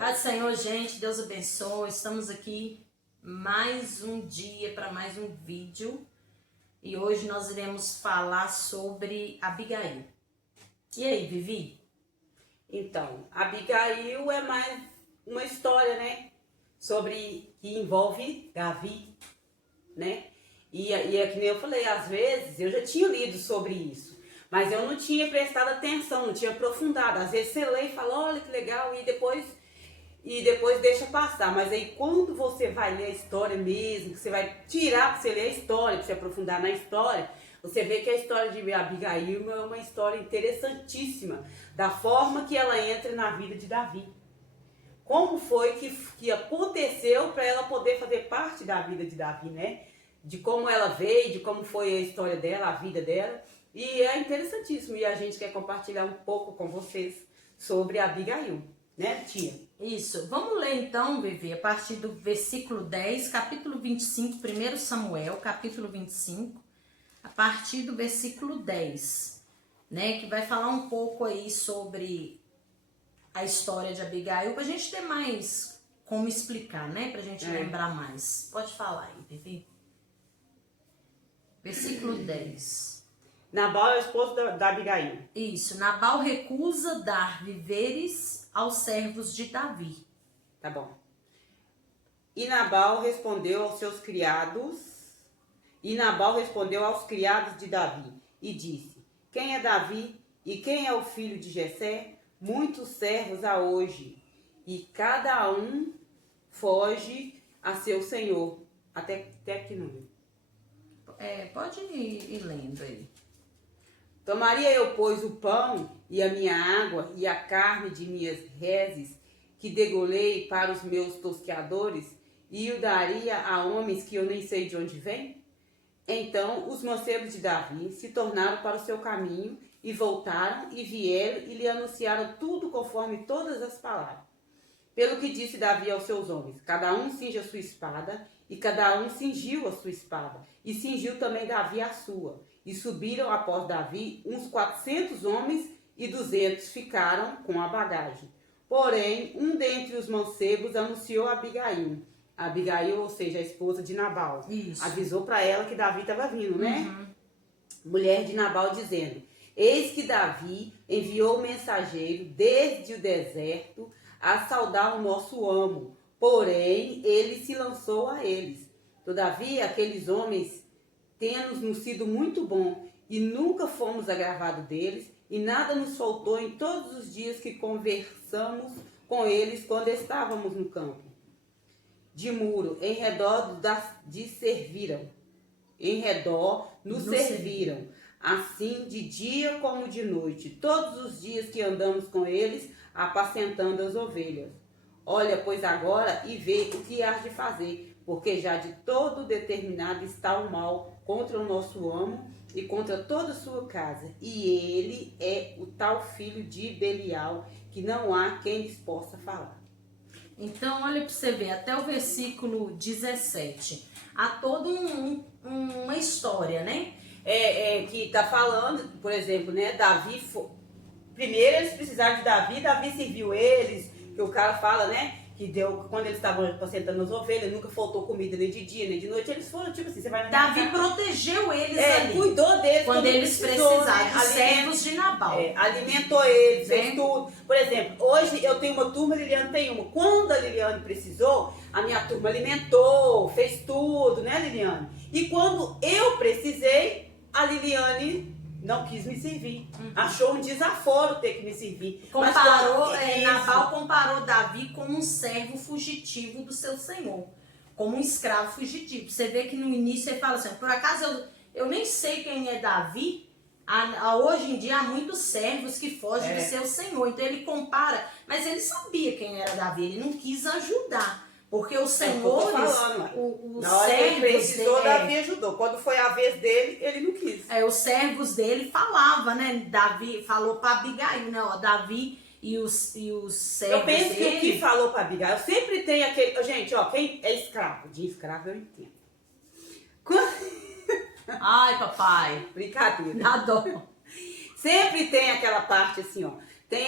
Paz do Senhor, gente, Deus abençoe. Estamos aqui mais um dia para mais um vídeo e hoje nós iremos falar sobre Abigail. E aí, Vivi? Então, Abigail é mais uma história, né? Sobre que envolve Davi, né? E é que nem eu falei, às vezes eu já tinha lido sobre isso, mas eu não tinha prestado atenção, não tinha aprofundado. Às vezes você lê e fala, olha que legal, e depois deixa passar. Mas aí quando você vai ler a história mesmo, que você vai tirar para você ler a história, para você aprofundar na história, você vê que a história de Abigail é uma história interessantíssima, da forma que ela entra na vida de Davi. Como foi que aconteceu para ela poder fazer parte da vida de Davi, né? De como ela veio, de como foi a história dela, a vida dela. E é interessantíssimo. E a gente quer compartilhar um pouco com vocês sobre Abigail, né, tia? Isso. Vamos ler então, Vivi, a partir do versículo 10, capítulo 25, 1 Samuel, capítulo 25, a partir do versículo 10, né? Que vai falar um pouco aí sobre a história de Abigail, pra gente ter mais como explicar, né? Pra gente lembrar mais. Pode falar aí, Vivi. Versículo 10. Nabal é o esposo da Abigail. Isso. Nabal recusa dar víveres aos servos de Davi. Tá bom. E Nabal respondeu aos criados de Davi e disse: Quem é Davi e quem é o filho de Jessé? Muitos servos há hoje, e cada um foge a seu senhor. Até aqui não. Pode ir lendo aí. Tomaria eu, pois, o pão e a minha água e a carne de minhas reses, que degolei para os meus tosqueadores, e o daria a homens que eu nem sei de onde vêm? Então os mancebos de Davi se tornaram para o seu caminho, e voltaram, e vieram, e lhe anunciaram tudo conforme todas as palavras. Pelo que disse Davi aos seus homens, cada um cinge a sua espada, e cada um cingiu a sua espada, e cingiu também Davi a sua. E subiram após Davi uns 400 homens, e 200 ficaram com a bagagem. Porém, um dentre os mancebos anunciou a Abigail. Abigail, ou seja, a esposa de Nabal. Isso. Avisou para ela que Davi estava vindo, né? Uhum. Mulher de Nabal, dizendo: Eis que Davi enviou o mensageiro desde o deserto a saudar o nosso amo. Porém, ele se lançou a eles. Todavia, aqueles homens tendo-nos sido muito bom, e nunca fomos agravados deles, e nada nos faltou em todos os dias que conversamos com eles quando estávamos no campo. De muro, em redor nos serviram, assim de dia como de noite, todos os dias que andamos com eles, apacentando as ovelhas. Olha, pois agora, e vê o que has de fazer, porque já de todo determinado está o mal contra o nosso amo e contra toda a sua casa. E ele é o tal filho de Belial, que não há quem lhes possa falar. Então, olha para você ver, até o versículo 17. Há toda uma história, né? Que está falando, por exemplo, né? Primeiro eles precisaram de Davi serviu eles, que o cara fala, né? Que deu, quando eles estavam apacentando as ovelhas, nunca faltou comida nem de dia, nem de noite. Eles foram, tipo assim, você vai na minha Davi casa, protegeu eles ali. cuidou deles quando eles precisou, precisaram, né? os servos de Nabal. Alimentou eles, Né? fez tudo. Por exemplo, hoje eu tenho uma turma, a Liliane tem uma. Quando a Liliane precisou, a minha turma alimentou, fez tudo, né, Liliane? E quando eu precisei, a Liliane não quis me servir. Achou um desaforo ter que me servir. Nabal comparou Davi como um servo fugitivo do seu senhor, como um escravo fugitivo. Você vê que no início ele fala assim, por acaso eu nem sei quem é Davi. Hoje em dia há muitos servos que fogem do seu senhor. Então ele compara, mas ele sabia quem era Davi, ele não quis ajudar. Porque os senhores, na hora que ele precisou, Davi ajudou. Quando foi a vez dele, ele não quis. Os servos dele falavam, né? Davi falou para Abigail, né? Ó, Davi e os servos Eu penso dele. que o que falou para Abigail, sempre tem aquele... Gente, ó, quem é escravo? De escravo eu entendo. Ai, papai. Brincadeira. Adoro. Sempre tem aquela parte assim, ó. tem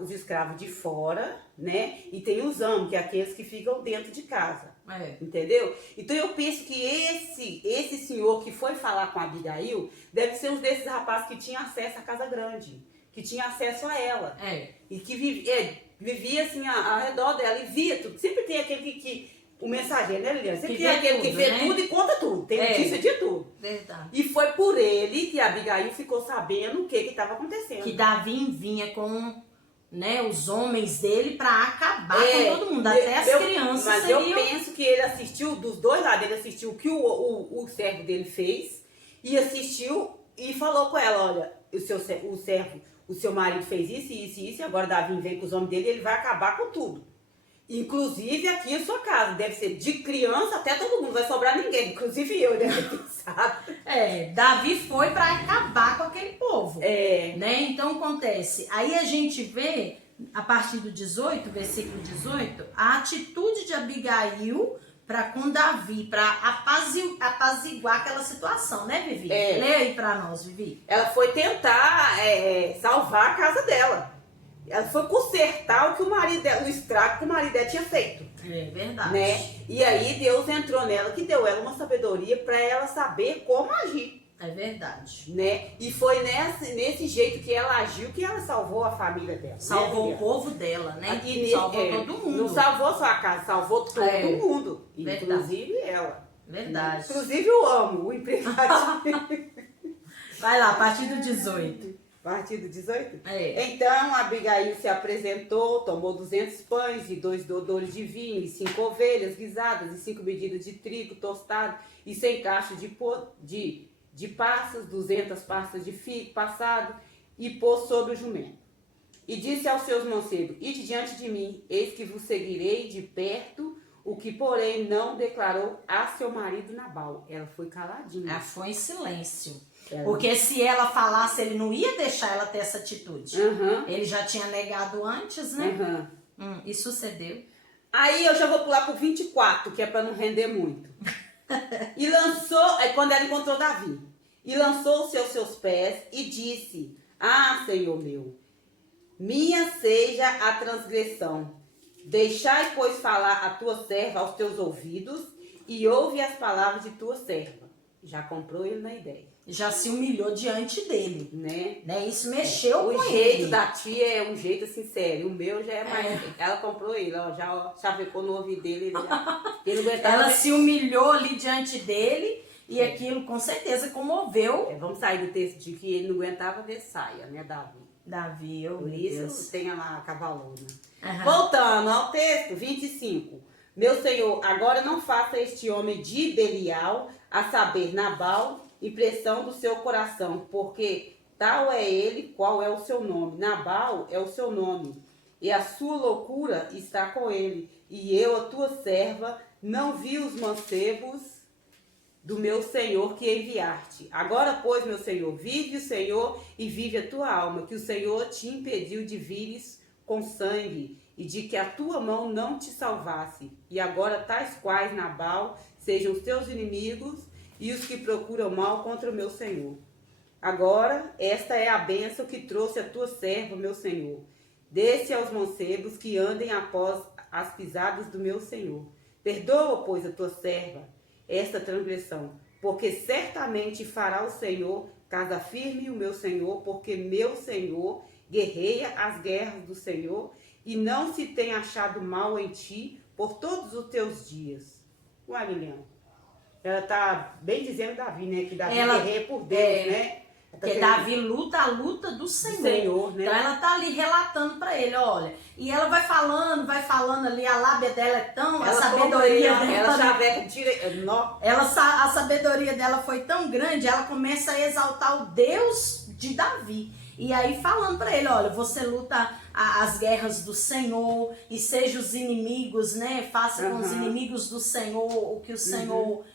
os escravos de fora, né? E tem os amos, que é aqueles que ficam dentro de casa. Entendeu? Então eu penso que esse senhor que foi falar com a Abigail deve ser um desses rapazes que tinha acesso à casa grande, que tinha acesso a ela. E que vivia assim ao redor dela e via tudo. Sempre tem aquele o mensageiro, né, Liliana? Sempre tem aquele que vê tudo e conta tudo. Tem notícia de tudo. Verdade. E foi por ele que a Abigail ficou sabendo o que estava acontecendo. Que Davi vinha com, né, os homens dele para acabar com todo mundo, até as crianças. Mas eu penso que ele assistiu dos dois lados. Ele assistiu o que o servo dele fez e assistiu e falou com ela, olha, o seu marido fez isso, isso e isso, e agora Davi vem com os homens dele e ele vai acabar com tudo. Inclusive aqui em sua casa, deve ser de criança até todo mundo, não vai sobrar ninguém, inclusive eu, deve ter pensado. Davi foi para acabar com aquele povo, né? Então acontece, aí a gente vê, a partir do 18, versículo 18, a atitude de Abigail para com Davi, para apaziguar aquela situação, né, Vivi? Lê aí para nós, Vivi. Ela foi tentar salvar a casa dela. Ela foi consertar o que o marido dela, o estrago que o marido dela tinha feito. Verdade. Né? E aí Deus entrou nela, que deu ela uma sabedoria para ela saber como agir. Verdade. Né? E foi nesse jeito que ela agiu que ela salvou a família dela. Salvou, né, o povo dela, né? E salvou todo mundo. Não salvou só a casa, salvou todo mundo. Verdade. Inclusive ela. Verdade. Inclusive eu amo o empregado. Vai lá, a partir do 18. A partir do 18? Então Abigail se apresentou, tomou 200 pães e 2 dodores de vinho, e 5 ovelhas guisadas, e 5 medidas de trigo tostado, e 100 cachos de passas, 200 pastas de figo passado, e pôs sobre o jumento. E disse aos seus mancebos, ide diante de mim, eis que vos seguirei de perto, o que porém não declarou a seu marido Nabal. Ela foi caladinha. Ela foi em silêncio. Porque se ela falasse, ele não ia deixar ela ter essa atitude. Ele já tinha negado antes, né? E sucedeu. Aí eu já vou pular pro 24, que é para não render muito. E lançou, quando ela encontrou Davi, e lançou-se aos seus pés e disse, Senhor meu, minha seja a transgressão. Deixai, pois, falar a tua serva aos teus ouvidos e ouve as palavras de tua serva. Já comprou ele na ideia. Já se humilhou diante dele. Né? Isso mexeu com ele. O jeito da tia é um jeito assim sério. O meu já é mais... Ela comprou ele, já chavecou no ouvido dele. Ele não aguentava. Ela se humilhou ali diante dele e aquilo com certeza comoveu. Vamos sair do texto de que ele não aguentava ver saia, né, Davi, por isso tem lá a cavalona. Voltando ao texto, 25. Meu Senhor, agora não faça este homem de Belial, a saber, Nabal, impressão do seu coração, porque tal é ele, qual é o seu nome. Nabal é o seu nome, e a sua loucura está com ele. E eu, a tua serva, não vi os mancebos do meu Senhor que enviaste. Agora, pois, meu Senhor, vive o Senhor e vive a tua alma, que o Senhor te impediu de vires com sangue, e de que a tua mão não te salvasse. E agora tais quais Nabal sejam os teus inimigos e os que procuram mal contra o meu Senhor. Agora, esta é a bênção que trouxe a tua serva, meu Senhor. Dê-se aos mancebos que andem após as pisadas do meu Senhor. Perdoa, pois, a tua serva esta transgressão, porque certamente fará o Senhor casa firme o meu Senhor, porque meu Senhor guerreia as guerras do Senhor e não se tem achado mal em ti por todos os teus dias. Ué, Liliana, ela tá bem dizendo Davi, né? Que Davi guerreia por Deus, né? Porque Davi luta a luta do Senhor. Né? Então ela tá ali relatando para ele, olha. E ela vai falando ali, a lábia dela é tão, a sabedoria dela. Ela chaveca a sabedoria dela foi tão grande, ela começa a exaltar o Deus de Davi. E aí falando para ele, olha, você luta as guerras do Senhor e seja os inimigos, né? Faça com os inimigos do Senhor o que o Senhor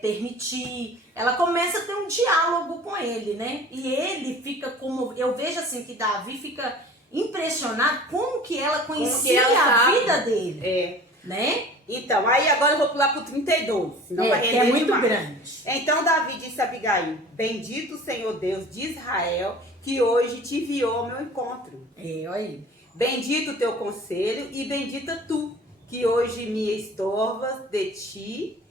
permitir. Ela começa a ter um diálogo com ele, né? E ele fica como... Eu vejo assim que Davi fica impressionado como que ela conhecia a vida dele. Né? Então, aí agora eu vou pular pro 32. Senão vai render muito demais. Grande. Então Davi disse a Abigail, bendito o Senhor Deus de Israel, que hoje te enviou ao meu encontro. Olha aí. Bendito o teu conselho e bendita tu, que hoje me estorvas de te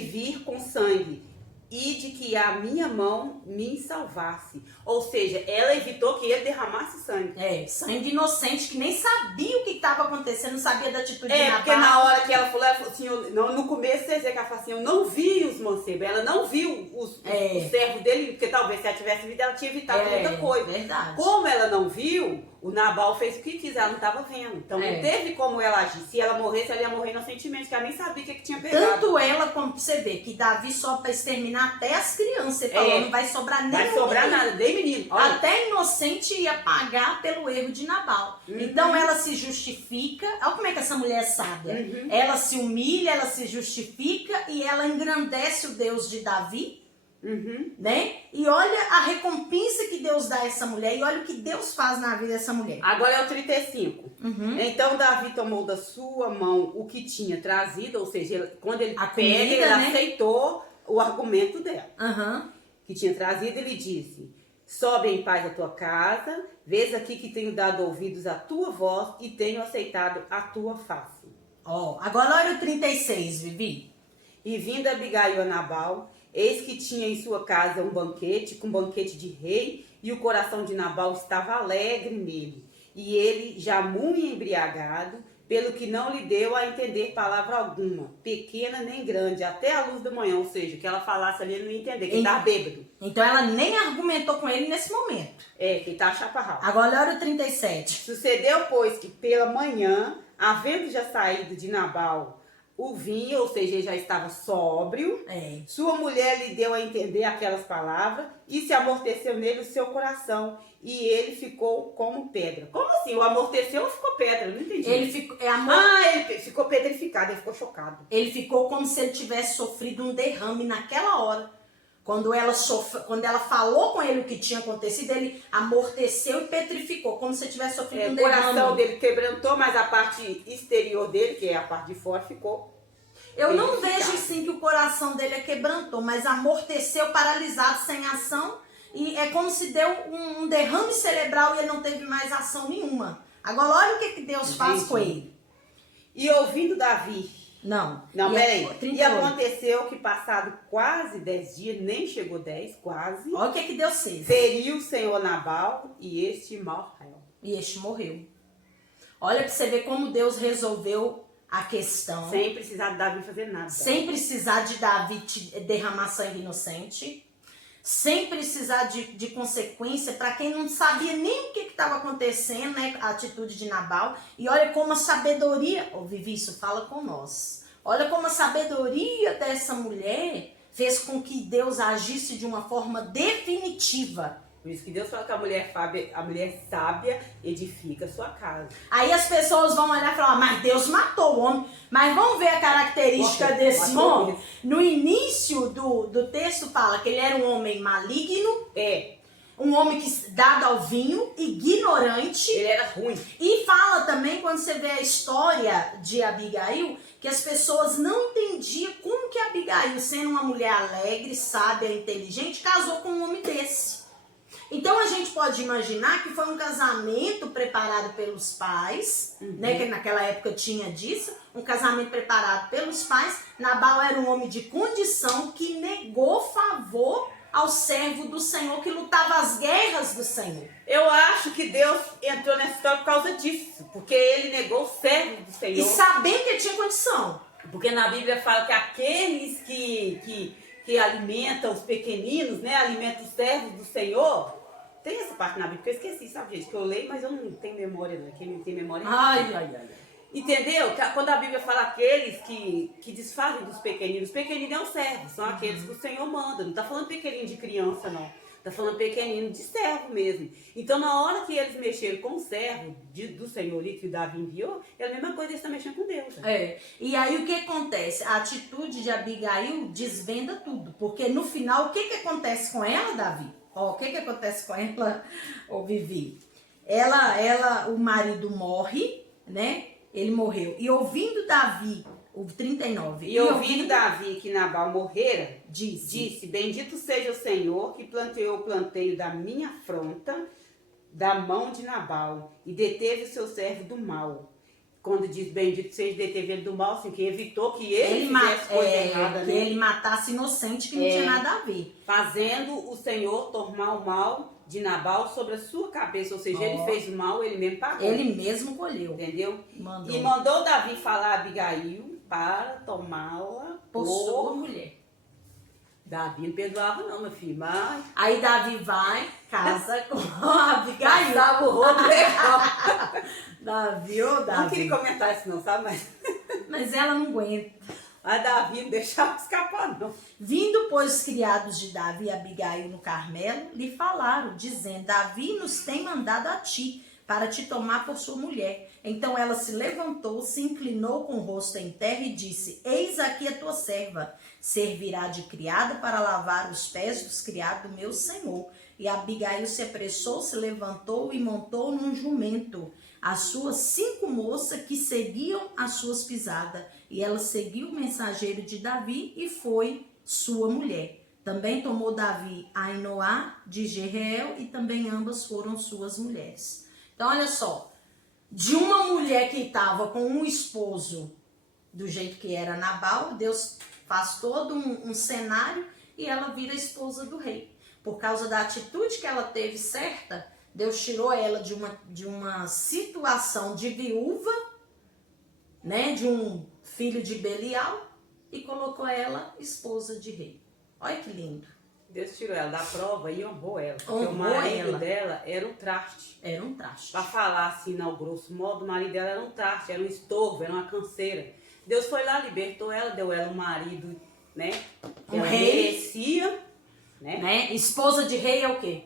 vir com sangue, e de que a minha mão me salvasse. Ou seja, ela evitou que ele derramasse sangue. Sangue inocente, que nem sabia o que estava acontecendo, não sabia da atitude de Nabal. Porque na hora que ela falou assim, no começo você ela falou assim, eu não vi os mancebos, ela não viu os servos dele, porque talvez se ela tivesse visto, ela tinha evitado muita coisa. Verdade. Como ela não viu, o Nabal fez o que quis, ela não estava vendo. Então não teve como ela agir. Se ela morresse, ela ia morrer inocentemente, que ela nem sabia o que tinha pegado. Tanto ela como você vê, que Davi só para exterminar até as crianças. Ele falou, não vai sobrar nem vai sobrar nada, nem menino. Olha. Até inocente ia pagar pelo erro de Nabal. Então ela se justifica. Olha como é que essa mulher é sábia. Ela se humilha, ela se justifica e ela engrandece o Deus de Davi. Né? E olha a recompensa que Deus dá a essa mulher. E olha o que Deus faz na vida dessa mulher. Agora é o 35. Então Davi tomou da sua mão o que tinha trazido. Ou seja, quando ele ele aceitou o argumento dela. Que tinha trazido, ele disse: sobe em paz a tua casa, vês aqui que tenho dado ouvidos à tua voz e tenho aceitado a tua face. Agora olha o 36, Vivi. E vindo Abigail a Nabal, eis que tinha em sua casa um banquete, com banquete de rei, e o coração de Nabal estava alegre nele. E ele, já muito embriagado, pelo que não lhe deu a entender palavra alguma, pequena nem grande, até a luz da manhã. Ou seja, que ela falasse ali, ele não ia entender, que ele estava bêbado. Então ela nem argumentou com ele nesse momento. Que ele estava chaparral. Agora olha o 37. Sucedeu, pois, que pela manhã, havendo já saído de Nabal o vinho, ou seja, ele já estava sóbrio, sua mulher lhe deu a entender aquelas palavras e se amorteceu nele o seu coração. E ele ficou como pedra. Como assim? O amorteceu ou ficou pedra? Eu não entendi. Ele ficou, ele ficou pedrificado, ele ficou chocado. Ele ficou como se ele tivesse sofrido um derrame naquela hora. Quando ela falou com ele o que tinha acontecido, ele amorteceu e petrificou, como se ele tivesse sofrido um derrame. O coração dele quebrantou, mas a parte exterior dele, que é a parte de fora, ficou... Eu não vejo assim que o coração dele quebrantou, mas amorteceu, paralisado, sem ação. E é como se deu um derrame cerebral e ele não teve mais ação nenhuma. Agora olha o que Deus faz com ele. E ouvindo Davi... Não, peraí. E aconteceu que passado quase 10 dias, nem chegou 10, quase. Olha o que Deus fez. Feriu o Senhor Nabal e este morreu. Olha pra você ver como Deus resolveu a questão. Sem precisar de Davi fazer nada. Sem precisar de Davi derramar sangue inocente. Sem precisar de consequência para quem não sabia nem o que estava acontecendo, né? A atitude de Nabal. E olha como a sabedoria... Vivi, isso fala com nós. Olha como a sabedoria dessa mulher fez com que Deus agisse de uma forma definitiva. Por isso que Deus fala que a mulher sábia edifica a sua casa. Aí as pessoas vão olhar e falar, mas Deus matou o homem. Mas vamos ver a característica desse homem. No início do texto fala que ele era um homem maligno. Um homem dado ao vinho, ignorante. Ele era ruim. E fala também, quando você vê a história de Abigail, que as pessoas não entendiam como que Abigail, sendo uma mulher alegre, sábia, inteligente, casou com um homem desse. Então a gente pode imaginar que foi um casamento preparado pelos pais, né, que naquela época tinha disso, um casamento preparado pelos pais. Nabal era um homem de condição que negou favor ao servo do Senhor, que lutava as guerras do Senhor. Eu acho que Deus entrou nessa história por causa disso, porque ele negou o servo do Senhor. E sabendo que ele tinha condição. Porque na Bíblia fala que aqueles que alimentam os pequeninos, né, alimentam os servos do Senhor. Tem essa parte na Bíblia que eu esqueci, sabe, gente? Que eu leio, mas eu não tenho memória, não. Quem não tem memória... Ai. Entendeu? Quando a Bíblia fala aqueles que desfazem dos pequeninos, os pequeninos é um servo, são aqueles que o Senhor manda. Não tá falando pequenino de criança, não. Tá falando pequenino de servo mesmo. Então, na hora que eles mexeram com o servo do Senhor ali, que o Davi enviou, é a mesma coisa que eles estão mexendo com Deus. Né? E aí o que acontece? A atitude de Abigail desvenda tudo. Porque no final, o que acontece com ela, Davi? O que acontece com ela, Vivi? O marido morre, né? Ele morreu. E ouvindo Davi O 39. E ouvindo Davi que Nabal morrera, disse: bendito seja o Senhor que planteou o planteio da minha afronta da mão de Nabal e deteve o seu servo do mal. Quando diz bendito seja, deteve ele do mal, assim, que evitou que ele fizesse coisa errada, que né? ele matasse inocente que não tinha nada a ver. Fazendo o Senhor tomar o mal de Nabal sobre a sua cabeça, ou seja, ele fez o mal, ele mesmo pagou. Ele mesmo colheu. Entendeu? Mandou. E mandou Davi falar a Abigail para tomá-la Por sua mulher. Davi não perdoava não, meu filho, mas... Aí Davi vai, casa com a Abigail. Passava o rodo legal. Davi. Não queria comentar isso não, sabe? Mas ela não aguenta. Mas Davi não deixava escapar não. Vindo, pois, os criados de Davi e Abigail no Carmelo, lhe falaram, dizendo: Davi nos tem mandado a ti, para te tomar por sua mulher. Então ela se levantou, se inclinou com o rosto em terra e disse: Eis aqui a tua serva, servirá de criada para lavar os pés dos criados do meu senhor. E Abigail se apressou, se levantou e montou num jumento as suas 5 moças que seguiam as suas pisadas. E ela seguiu o mensageiro de Davi e foi sua mulher. Também tomou Davi Ainoá de Jezreel e também ambas foram suas mulheres. Então, olha só, de uma mulher que estava com um esposo do jeito que era Nabal, Deus faz todo um cenário e ela vira esposa do rei. Por causa da atitude que ela teve certa, Deus tirou ela de uma situação de viúva, né, de um filho de Belial, e colocou ela esposa de rei. Olha que lindo. Deus tirou ela da prova e honrou ela. Porque Honrou o marido ela. Dela era um traste. Era um traste. Para falar assim, ao grosso modo, o marido dela era um traste, era um estorvo, era uma canseira. Deus foi lá, libertou ela, deu ela um marido, né? Que ela rei. merecia, né? Esposa de rei é o quê?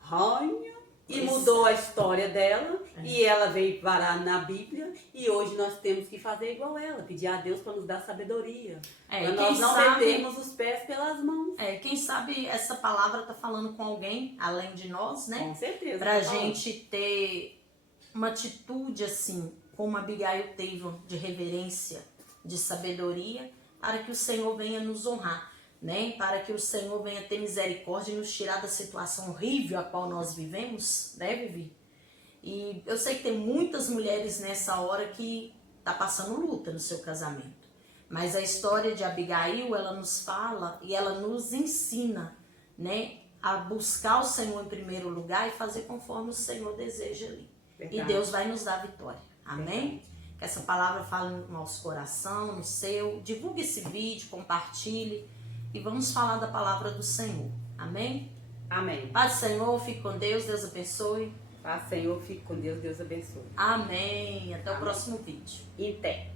Rainha. E Isso. mudou a história dela. E ela veio parar na Bíblia. E hoje nós temos que fazer igual ela. Pedir a Deus para nos dar sabedoria. Para nós não metermos os pés pelas mãos. Quem sabe essa palavra tá falando com alguém, além de nós, né? Com certeza. Pra gente ter uma atitude assim, como Abigail teve, de reverência, de sabedoria, para que o Senhor venha nos honrar, né? Para que o Senhor venha ter misericórdia e nos tirar da situação horrível a qual nós vivemos, né, Vivi? E eu sei que tem muitas mulheres nessa hora que tá passando luta no seu casamento. Mas a história de Abigail, ela nos fala e ela nos ensina, né, a buscar o Senhor em primeiro lugar e fazer conforme o Senhor deseja ali. Verdade. E Deus vai nos dar vitória. Amém? Verdade. Que essa palavra fale no nosso coração, no seu. Divulgue esse vídeo, compartilhe e vamos falar da palavra do Senhor. Amém? Amém. Paz do Senhor, fique com Deus, Deus abençoe. Paz do Senhor, fique com Deus, Deus abençoe. Amém. Até o próximo vídeo. Até.